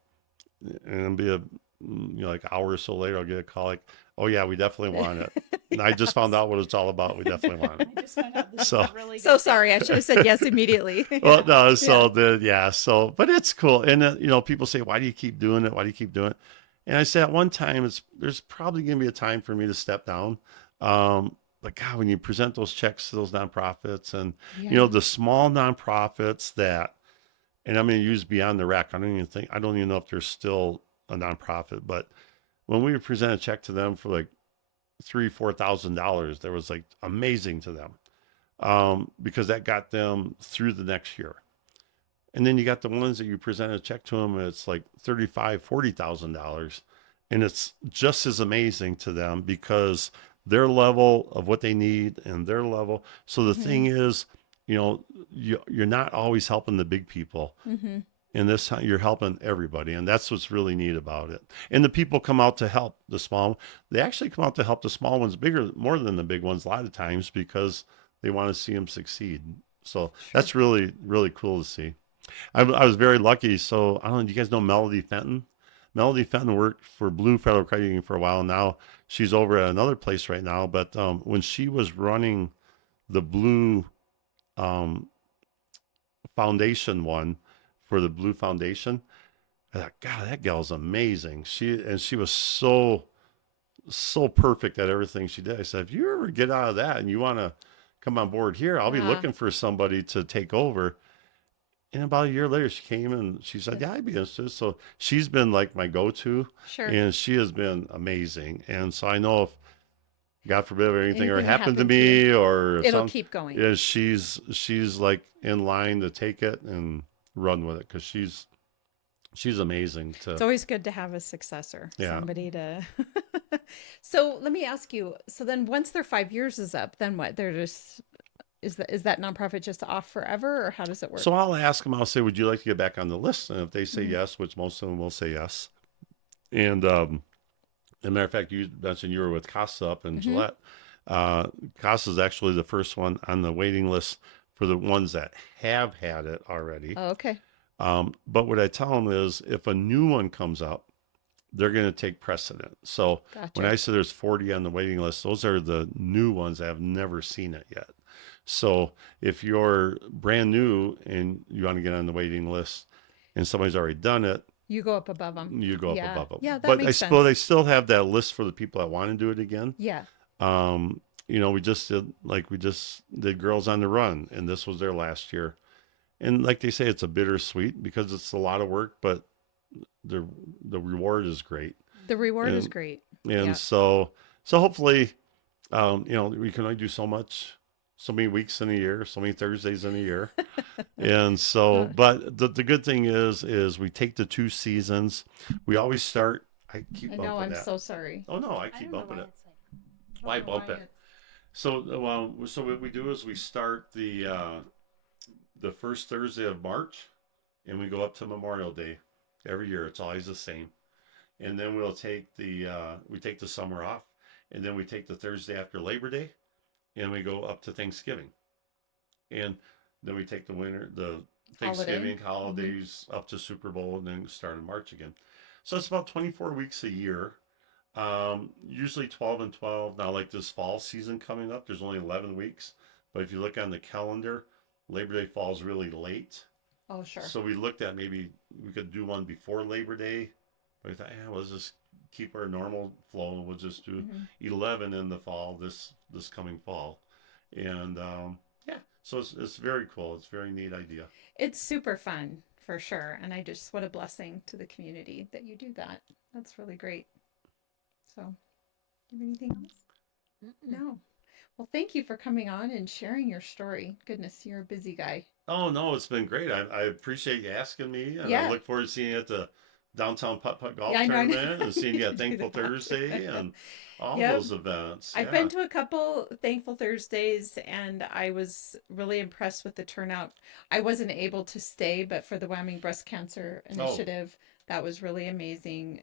And it'll be like an hour or so later, I'll get a call like, oh yeah, we definitely want it. And I just found out what it's all about. We definitely want it. I just found out this So- is a really good So sorry, I should have said yes immediately. Well, no, so so, but it's cool. And people say, why do you keep doing it? Why do you keep doing it? And I say at one time, there's probably going to be a time for me to step down. But God, when you present those checks to those nonprofits and, the small nonprofits that, and I'm going to use Beyond the Rack. I don't even know if they're still a nonprofit, but when we would present a check to them for like $3,000-4,000, that was like amazing to them. Because that got them through the next year. And then you got the ones that you present a check to them, and it's like $35,000-40,000. And it's just as amazing to them because their level of what they need and their level. So the thing is, you're not always helping the big people. Mm-hmm. And this time you're helping everybody. And that's what's really neat about it. And the people come out to help the small. They actually come out to help the small ones more than the big ones a lot of times because they want to see them succeed. So that's really, really cool to see. I was very lucky. So I don't know, do you guys know Melody Fenton? Melody Fenton worked for Blue Federal Credit Union for a while. Now she's over at another place right now. But when she was running the Blue Foundation one for the Blue Foundation, I thought, God, that gal's amazing. She was so perfect at everything she did. I said, if you ever get out of that and you want to come on board here, I'll be looking for somebody to take over. And about a year later, she came and she said, yeah, I'd be interested. So she's been like my go-to. Sure. And she has been amazing. And so I know if, God forbid, anything ever Anything happened to happened to me or It'll keep going. yeah, she's like in line to take it and run with it because she's amazing. It's always good to have a successor, Yeah. somebody to. So let me ask you. So then, once their 5 years is up, then what? They're just is that nonprofit just off forever, or how does it work? So I'll ask them. I'll say, would you like to get back on the list? And if they say Mhm. yes, which most of them will say yes, and as a matter of fact, you mentioned you were with Casa up in Mhm. Gillette. Casa is actually the first one on the waiting list for the ones that have had it already. Oh, okay. But what I tell them is if a new one comes up, they're going to take precedent. So Gotcha. when I say there's 40 on the waiting list, those are the new ones that have never seen it yet. So if you're brand new and you want to get on the waiting list and somebody's already done it, You go up above them. you go Yeah. up above them. Yeah, that but makes sense. But I still have that list for the people that want to do it again. Yeah. We just did Girls on the Run, and this was their last year. And like they say, it's a bittersweet because it's a lot of work, but the reward is great. The reward is great. And Yeah. so hopefully, we can only do so many weeks in a year, so many Thursdays in a year. And so, but the good thing is we take the 2 seasons. We always start. I keep I bumping know. I'm that. so sorry. Oh no, I keep bumping it. Why bump it? So what we do is we start the first Thursday of March, and we go up to Memorial Day every year. It's always the same. And then we take the summer off, and then we take the Thursday after Labor Day, and we go up to Thanksgiving, and then we take the Holiday. Thanksgiving holidays up to Super Bowl, and then start in March again. So it's about 24 weeks a year. Usually 12 and 12. Now, like this fall season coming up, there's only 11 weeks. But if you look on the calendar, Labor Day falls really late. Oh, sure. So we looked at maybe we could do one before Labor Day. But I thought, yeah, let's just keep our normal flow. We'll just do 11 in the fall, this coming fall. And yeah, so it's very cool. It's a very neat idea. It's super fun for sure. And what a blessing to the community that you do that. That's really great. So, you have anything else? No. Well, thank you for coming on and sharing your story. Goodness, you're a busy guy. Oh no, it's been great. I appreciate you asking me, and I Yeah. look forward to seeing you at the downtown putt-putt golf Yeah, I know. tournament and seeing you at Do Thankful that. Thursday and all Yep. those events. I've Yeah. been to a couple Thankful Thursdays and I was really impressed with the turnout. I wasn't able to stay, but for the Wyoming Breast Cancer Oh, Initiative, that was really amazing.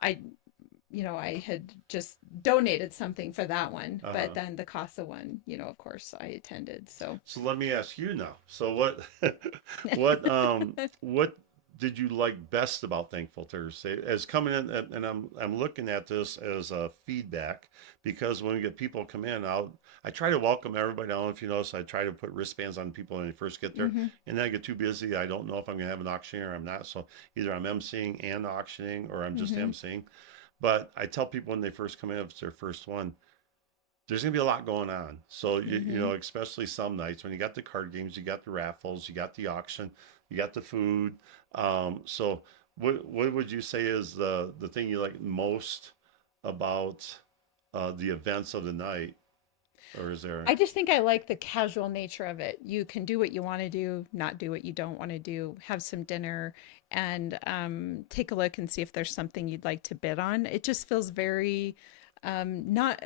I, I had just donated something for that one, but uh, then the CASA one, of course, I attended. So, so let me ask you now. So what did you like best about Thankful Thursday? As coming in, and I'm looking at this as a feedback because when we get people come in, I try to welcome everybody. I don't know if you notice, I try to put wristbands on people when they first get there, hmm and then I get too busy. I don't know if I'm gonna have an auction or I'm not. So either I'm emceeing and auctioning, or I'm just hmm emceeing. But I tell people when they first come in, if it's their first one, there's gonna be a lot going on. So you hmm know, especially some nights when you got the card games, you got the raffles, you got the auction, you got the food. So what would you say is the thing you like most about the events of the night, or is there? I just think I like the casual nature of it. You can do what you want to do, not do what you don't want to do, have some dinner, and take a look and see if there's something you'd like to bid on. It just feels very not.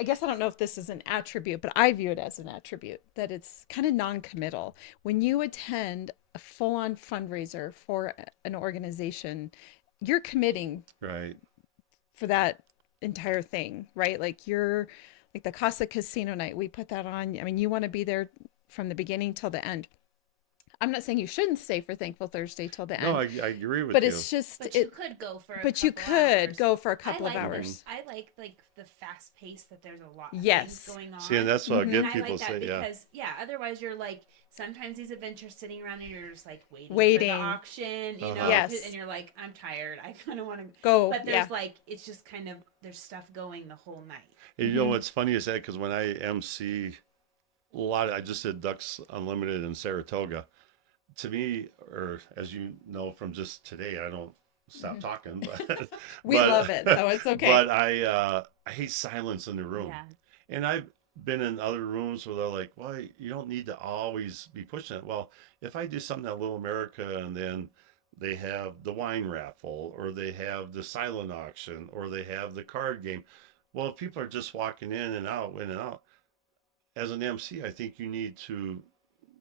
I guess I don't know if this is an attribute, but I view it as an attribute that it's kind of non-committal. When you attend a full-on fundraiser for an organization, you're committing Right. for that entire thing, right? Like you're like the Casa Casino night, we put that on. I mean, you want to be there from the beginning till the end. I'm not saying you shouldn't stay for Thankful Thursday till the No, end, I agree but with you. it's just But you could go for a but you couple could hours. go for a I couple of like Mm-hmm. hours. the fast pace that there's a lot of things Yes. going See, and on. that's what I hmm get And I people like that say. Yeah. because otherwise you're like sometimes these events you're sitting around and you're just like waiting for the Waiting. auction, Uh huh. Yes. and you're like, I'm tired. I kind of want to, Go. but Yeah. there's like it's just kind of there's stuff going the whole night. And you know hmm what's funny is that because when I MC I just did Ducks Unlimited in Saratoga. To me, or as you know from just today, I don't stop hmm talking, but We love but it, so it's okay. but I hate silence in the room, Yeah. and I've been in other rooms where they're like, "Well, you don't need to always be pushing it." Well, if I do something at Little America and then they have the wine raffle, or they have the silent auction, or they have the card game, well, if people are just walking in and out, as an MC, I think you need to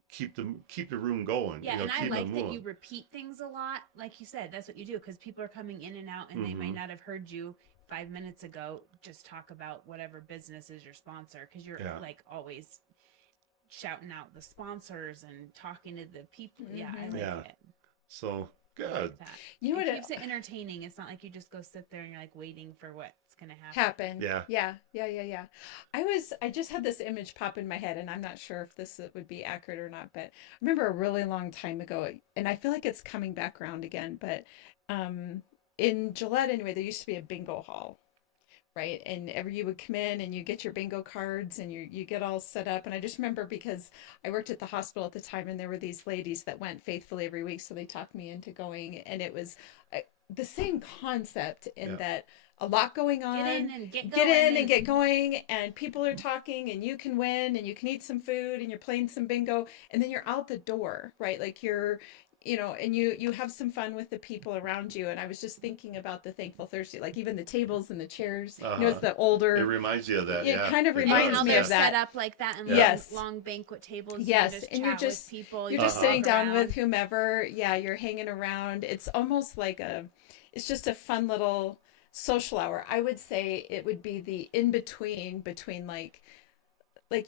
keep the room going. Yeah, and I Keep it like that you moving. repeat things a lot. Like you said, that's what you do because people are coming in and out and they might Mm-hmm. not have heard you 5 minutes ago just talk about whatever business is your sponsor because you're Yeah. like always shouting out the sponsors and talking to the people. Yeah, I hmm like Yeah. it. So I like good. that. You know It what? keeps it entertaining. It's not like you just go sit there and you're like waiting for what's going to happen. Happen. Yeah. Yeah. I just had this image pop in my head and I'm not sure if this would be accurate or not, but I remember a really long time ago and I feel like it's coming back around again, but um in Gillette anyway, there used to be a bingo hall, right? And every you would come in and you get your bingo cards and you get all set up. And I just remember because I worked at the hospital at the time and there were these ladies that went faithfully every week, so they talked me into going, and it was the same concept in Yeah. that a lot going Get in on. and get Get going in and get going, and people are talking, and you can win, and you can eat some food, and you're playing some bingo, and then you're out the door, right? Like and you have some fun with the people around you. And I was just thinking about the Thankful Thursday, like even the tables and the chairs, it's the It older, reminds you of that. it Yeah. kind of It And reminds how does, me they're of that. set up like that, and Yes. long banquet tables. Yes, You just and chat with people. you're you just walk sitting down with around. whomever. Yeah, you're hanging around. It's almost like it's just a fun little social hour. I would say it would be the in between like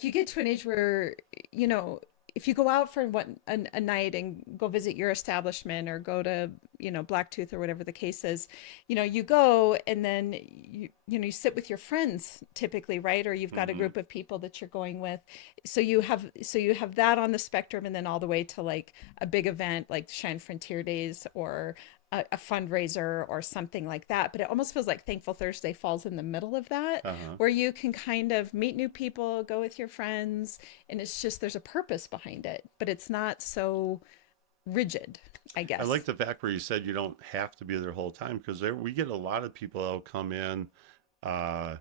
you get to an age where, if you go out for a night and go visit your establishment or go to, Blacktooth or whatever the case is, you go and then you sit with your friends typically, right? Or you've got a group of people that you're going with. So you have that on the spectrum, and then all the way to like a big event like Cheyenne Frontier Days or a fundraiser or something like that. But it almost feels like Thankful Thursday falls in the middle of that, where you can kind of meet new people, go with your friends, and it's just there's a purpose behind it, but it's not so rigid, I guess. I like the fact where you said you don't have to be there the whole time, because we get a lot of people that'll come in, uh,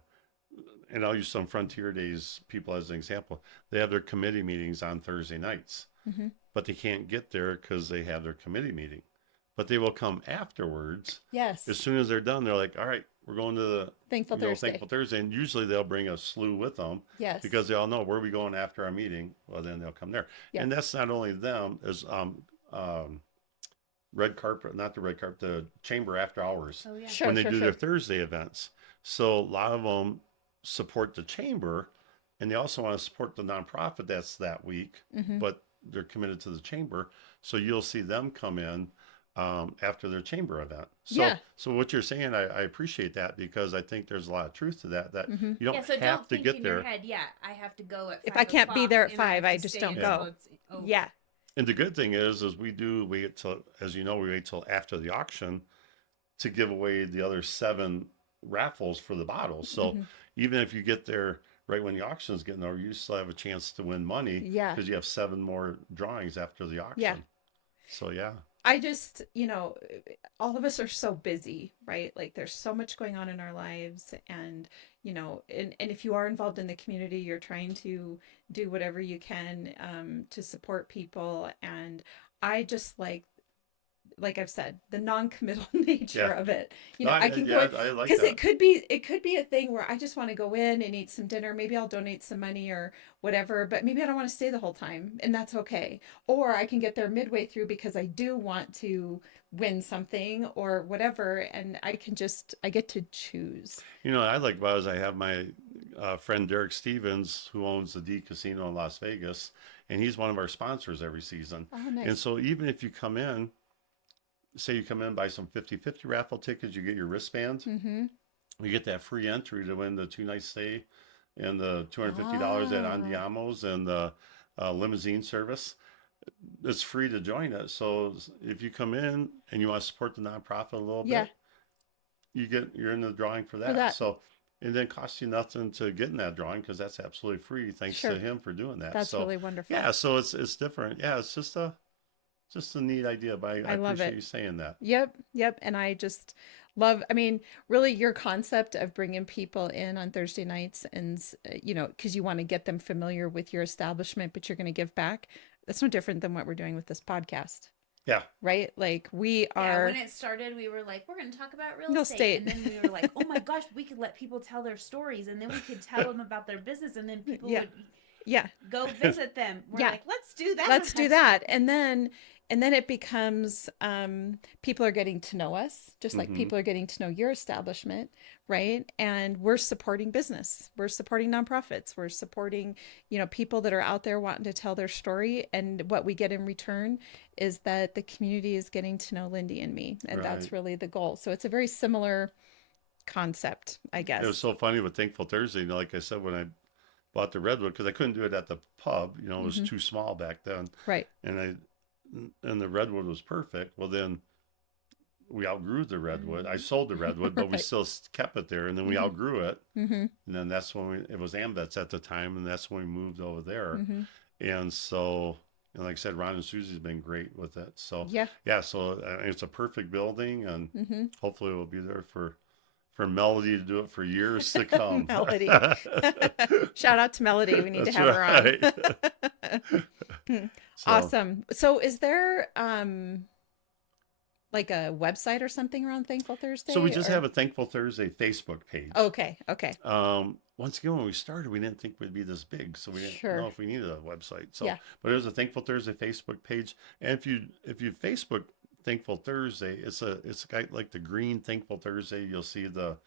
and I'll use some Frontier Days people as an example. They have their committee meetings on Thursday nights, but they can't get there because they have their committee meeting. But they will come afterwards. Yes. As soon as they're done, they're like, all right, we're going to the Thankful Thursday. And usually they'll bring a slew with them. Yes. Because they all know where are we going after our meeting. Well, then they'll come there. Yeah. And that's not only them, as red carpet, not the red carpet, the chamber after hours. Oh, yeah. Sure, when they sure, do sure. their Thursday events. So a lot of them support the chamber, and they also want to support the nonprofit that's that week, but they're committed to the chamber. So you'll see them come in after their chamber event. So, Yeah. So what you're saying, I appreciate that, because I think there's a lot of truth to that. That you don't Yeah, so have don't to think get in there. your head, yeah, I have to go at 5 If I can't be there at o'clock and 5, have I to just stay don't until go. it's over. Yeah. And the good thing is we wait till, as you know, we wait till after the auction to give away the other 7 raffles for the bottles. So even if you get there right when the auction is getting over, you still have a chance to win money. Yeah. Because you have 7 more drawings after the auction. Yeah. So yeah. I just, all of us are so busy, right? Like there's so much going on in our lives, and, and if you are involved in the community, you're trying to do whatever you can to support people. And I just like I've said, the non-committal nature of it. I can go I like because that. it could be a thing where I just want to go in and eat some dinner. Maybe I'll donate some money or whatever, but maybe I don't want to stay the whole time, and that's okay. Or I can get there midway through because I do want to win something or whatever, and I get to choose. I like about it is I have my friend Derek Stevens, who owns the D Casino in Las Vegas, and he's one of our sponsors every season. Oh, nice. And so even if you come in, say you come in, buy some 50/50 raffle tickets, you get your wristband. You get that free entry to win the 2-night stay and the $250 at Andiamo's and the limousine service. It's free to join it. So if you come in and you want to support the nonprofit a little bit, you're in the drawing for that. So it didn't cost you nothing to get in that drawing, because that's absolutely free. Thanks to him for doing that. That's really wonderful. Yeah, so it's different. Yeah, it's just a neat idea, but I love appreciate it. you saying that. Yep. And I just love, really your concept of bringing people in on Thursday nights and, because you want to get them familiar with your establishment, but you're going to give back. That's no different than what we're doing with this podcast. Yeah. Right? Like we are. Yeah, when it started, we were like, we're going to talk about real estate. And then we were like, oh my gosh, we could let people tell their stories, and then we could tell them about their business, and then people would go visit them. We're like, let's do that. Let's do that. And then it becomes people are getting to know us, just like people are getting to know your establishment, right? And we're supporting business. We're supporting nonprofits. We're supporting, people that are out there wanting to tell their story. And what we get in return is that the community is getting to know Lindy and me. And that's really the goal. So it's a very similar concept, I guess. It was so funny with Thankful Thursday. Like I said, when I bought the Redwood, because I couldn't do it at the pub, it was too small back then. Right. And the Redwood was perfect. Well, then we outgrew the Redwood. I sold the Redwood, but we still kept it there. And then we outgrew it. And then that's when it was Ambets at the time. And that's when we moved over there. And so, like I said, Ron and Susie's been great with it. So, so it's a perfect building. And hopefully we'll be there for for Melody to do it for years to come. Melody. Shout out to Melody. We need to That's have right. her on. So, Awesome. So is there like a website or something around Thankful Thursday? so we just or- have a Thankful Thursday Facebook page. Okay. Okay. Once again, when we started, we didn't think we'd be this big, so we didn't Sure. know if we needed a website. So, Yeah. but there's a Thankful Thursday Facebook page, and if you Facebook Thankful Thursday, it's like the green Thankful Thursday. You'll see the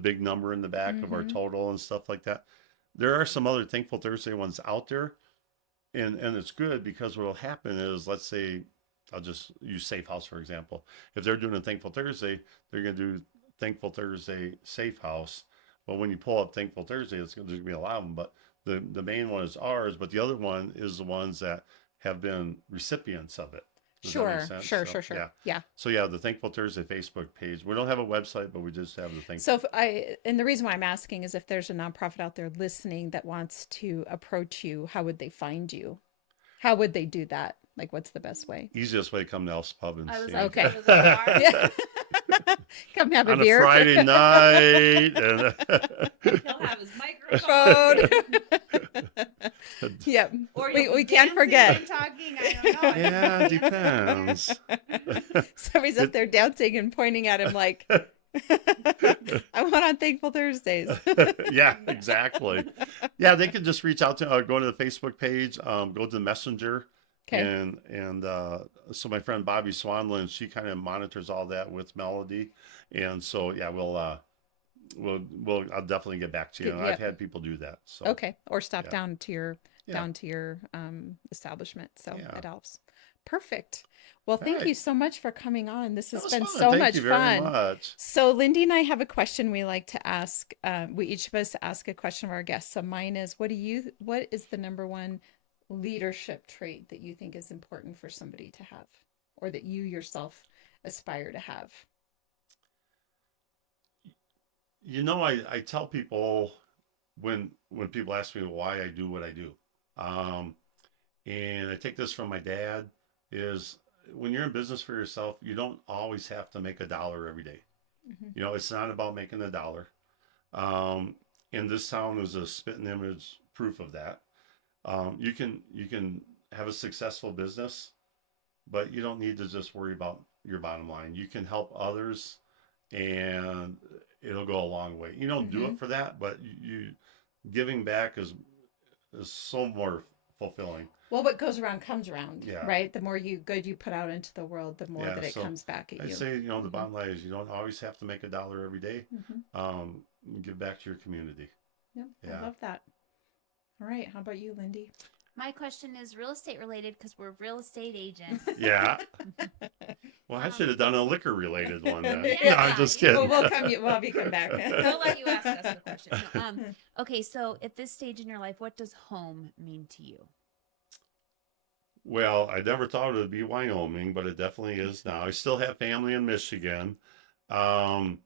big number in the back of our Mhm. total and stuff like that. There are some other Thankful Thursday ones out there, and it's good because what will happen is, let's say, I'll just use Safe House for example. If they're doing a Thankful Thursday, they're going to do Thankful Thursday Safe House. But when you pull up Thankful Thursday, there's going to be a lot of them. But the main one is ours. But the other one is the ones that have been recipients of it. Does that make Sure. sense? Sure. So, Sure. Sure. Yeah. Yeah. So yeah, the Thankful Thursday Facebook page. We don't have a website, but we just have the Thankful. So and the reason why I'm asking is if there's a nonprofit out there listening that wants to approach you, how would they find you? How would they do that? Like, what's the best way? Easiest way to come to Elf's Pub and I was see. like, Okay. go to the bar. Yeah. Come have a On beer. a Friday night. And He'll have his microphone. Yep. Or We- you'll we be can't dancing forget. and talking. I don't know. yeah, it depends. Somebody's up there dancing and pointing at him like, I went on Thankful Thursdays. Yeah, exactly. Yeah, they can just reach out to go to the Facebook page, go to the messenger. Okay. And so my friend Bobby Swanlin, she kind of monitors all that with Melody. And so yeah, I'll definitely get back to you. And Yep. I've had people do that. So Okay. Or stop Yeah. down to your Yeah. establishment. So Yeah. at Alps. Perfect. Well, thank Right. you so much for coming on. This has That was been fun. so Thank much you very fun. much. So Lindy and I have a question we like to ask. We each of us ask a question of our guests. So mine is, what is the number one leadership trait that you think is important for somebody to have, or that you yourself aspire to have? You know, I tell people when people ask me why I do what I do, and I take this from my dad, is when you're in business for yourself, you don't always have to make a dollar every day. Mhm. You know, it's not about making a dollar. And this town is a spitting image proof of that. You can have a successful business, but you don't need to just worry about your bottom line. You can help others, and it'll go a long way. You don't do Mhm. it for that, but you giving back is so more fulfilling. Well, what goes around comes around, Yeah. right? The more good you put out into the world, the more Yeah, that it so comes back at I you. say, the Mhm. bottom line is you don't always have to make a dollar every day. Mhm. Give back to your community. Yep, I Yeah. love that. All right, how about you, Lindy? My question is real estate related because we're real estate agents. Yeah. Well, I should have done a liquor related one then. Yeah, No, I'm just kidding. We'll have you come back. We'll let you ask us the question. Okay, so at this stage in your life, what does home mean to you? Well, I never thought it would be Wyoming, but it definitely is now. I still have family in Michigan. Um,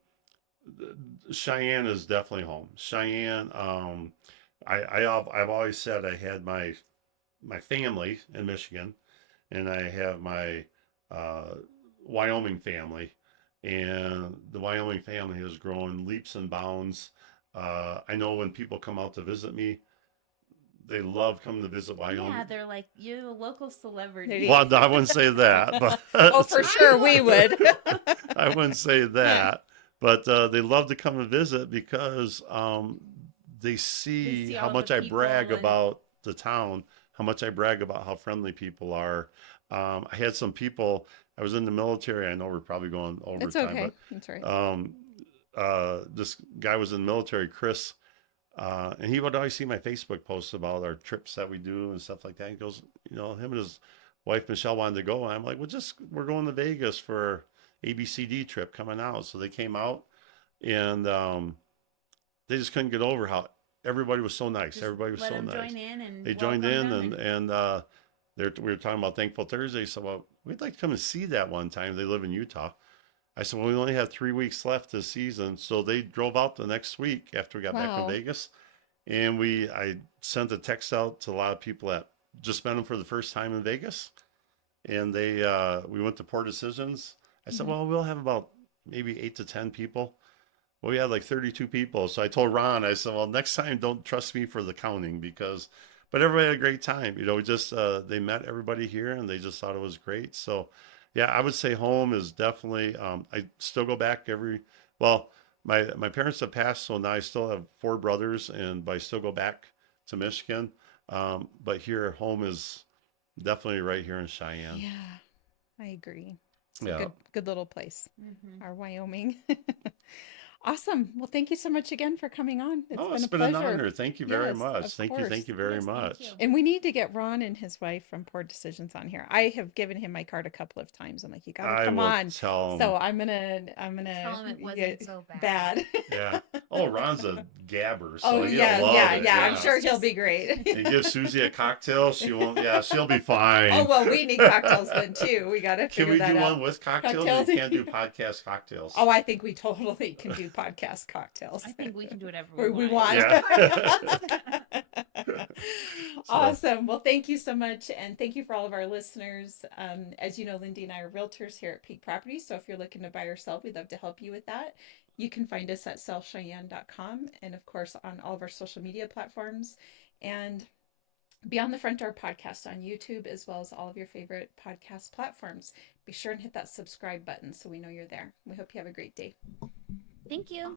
Cheyenne is definitely home. Cheyenne, I've always said I had my family in Michigan, and I have my Wyoming family, and the Wyoming family has grown leaps and bounds. I know when people come out to visit me, they love coming to visit Wyoming. Yeah, they're like, you're a local celebrity. Well, no, I wouldn't say that, but Oh, for sure we would. I wouldn't say that, but they love to come and visit because they see see how all much the I brag people and- about the town, how much I brag about how friendly people are. I had some people. I was in the military. I know we're probably going over It's time, okay. That's right. but this guy was in the military, Chris. And he would always see my Facebook posts about our trips that we do and stuff like that. He goes, him and his wife Michelle wanted to go. And I'm like, we're going to Vegas for ABCD trip coming out. So they came out, and they just couldn't get over how everybody was so nice. Just Everybody was let so them nice. join in and They joined welcome in, them and we were talking about Thankful Thursday. So we'd like to come and see that one time. They live in Utah. I said, well, we only have 3 weeks left this season. So they drove out the next week after we got back Wow. from Vegas. And I sent a text out to a lot of people that just met them for the first time in Vegas. And we went to Poor Decisions. I said, Mhm. well, we'll have about maybe 8 to 10 people. Well, we had like 32 people. So I told Ron, I said, well, next time don't trust me for the counting because, but everybody had a great time. We just, they met everybody here and they just thought it was great. So yeah, I would say home is definitely, I still go back well, my parents have passed. So now I still have four brothers but I still go back to Michigan. But here home is definitely right here in Cheyenne. Yeah, I agree. It's a Yeah. good little place. Mm-hmm. Our Wyoming. Awesome. Well, thank you so much again for coming on. It's Oh, been it's a been an pleasure. honor. Thank you very Yes, much. of Thank you. course. Thank you very Yes, thank much. you. And we need to get Ron and his wife from Poor Decisions on here. I have given him my card a couple of times. I'm like, you gotta I come will on. tell So him. I'm gonna Tell him it wasn't get so bad. Yeah. Oh, Ron's a gabber, Oh so he'll yeah, love yeah, it. yeah. I'm Yeah. sure he'll be great. You give Susie a cocktail, she won't. Yeah, she'll be Oh fine. well, we need cocktails then too. We gotta Can figure we that do out. one with cocktails? Cocktails. We can't do podcast cocktails. Oh, I think we totally can do podcast cocktails. I think we can do whatever We we want. want. Yeah. So, Awesome. Well, thank you so much. And thank you for all of our listeners. As you know, Lindy and I are realtors here at Peak Properties. So if you're looking to buy or sell, we'd love to help you with that. You can find us at sellcheyenne.com and, of course, on all of our social media platforms. And Beyond the Front Door podcast on YouTube, as well as all of your favorite podcast platforms. Be sure and hit that subscribe button so we know you're there. We hope you have a great day. Thank you.